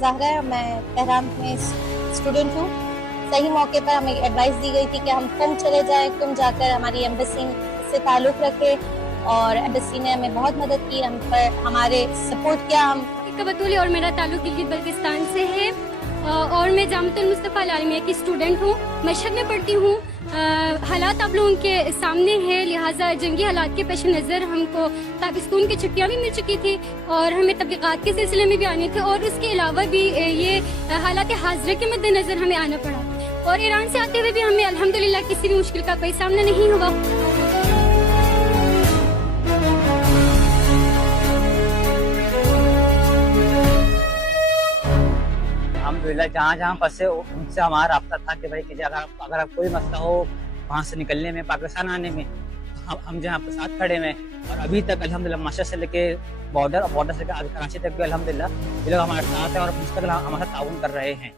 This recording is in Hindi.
ज़ाहरा है, मैं तेहरान में स्टूडेंट हूँ। सही मौके पर हमें एडवाइस दी गई थी कि हम कुम चले जाएं, कुम जाकर हमारी एम्बेसी से ताल्लुक़ रखें और एम्बेसी ने हमें बहुत मदद की, हम पर हमारे सपोर्ट किया। हम बतूल और मेरा ताल्लुक गिलगित बल्तिस्तान से है और मैं जामतुल मुस्तफ़ा अल आलमिया की स्टूडेंट हूँ, मशहद में पढ़ती हूँ। हालात आप लोगों के सामने है, लिहाजा जंगी हालात के पेश नज़र हमको स्कूल की छुट्टियाँ भी मिल चुकी थी और हमें तबलीगात के सिलसिले में भी आने थे और उसके अलावा भी ये हालात हाज़िर के मद्देनज़र हमें आना पड़ा और ईरान से आते हुए भी हमें अल्हम्दुलिल्लाह किसी भी मुश्किल का कोई सामना नहीं हुआ। अल्हम्दुलिल्लाह जहाँ फंसे उनसे हमारा राब्ता था कि भाई अगर कोई मसला हो वहाँ से निकलने में, पाकिस्तान आने में, हम जहाँ पर साथ खड़े हैं। और अभी तक अल्हम्दुलिल्लाह माशा से लेके बॉर्डर से लेकर कराची तक भी अल्हम्दुलिल्लाह ये लोग हमारे साथ हैं और मुस्तकिल हमारे साथ ताउन कर रहे हैं।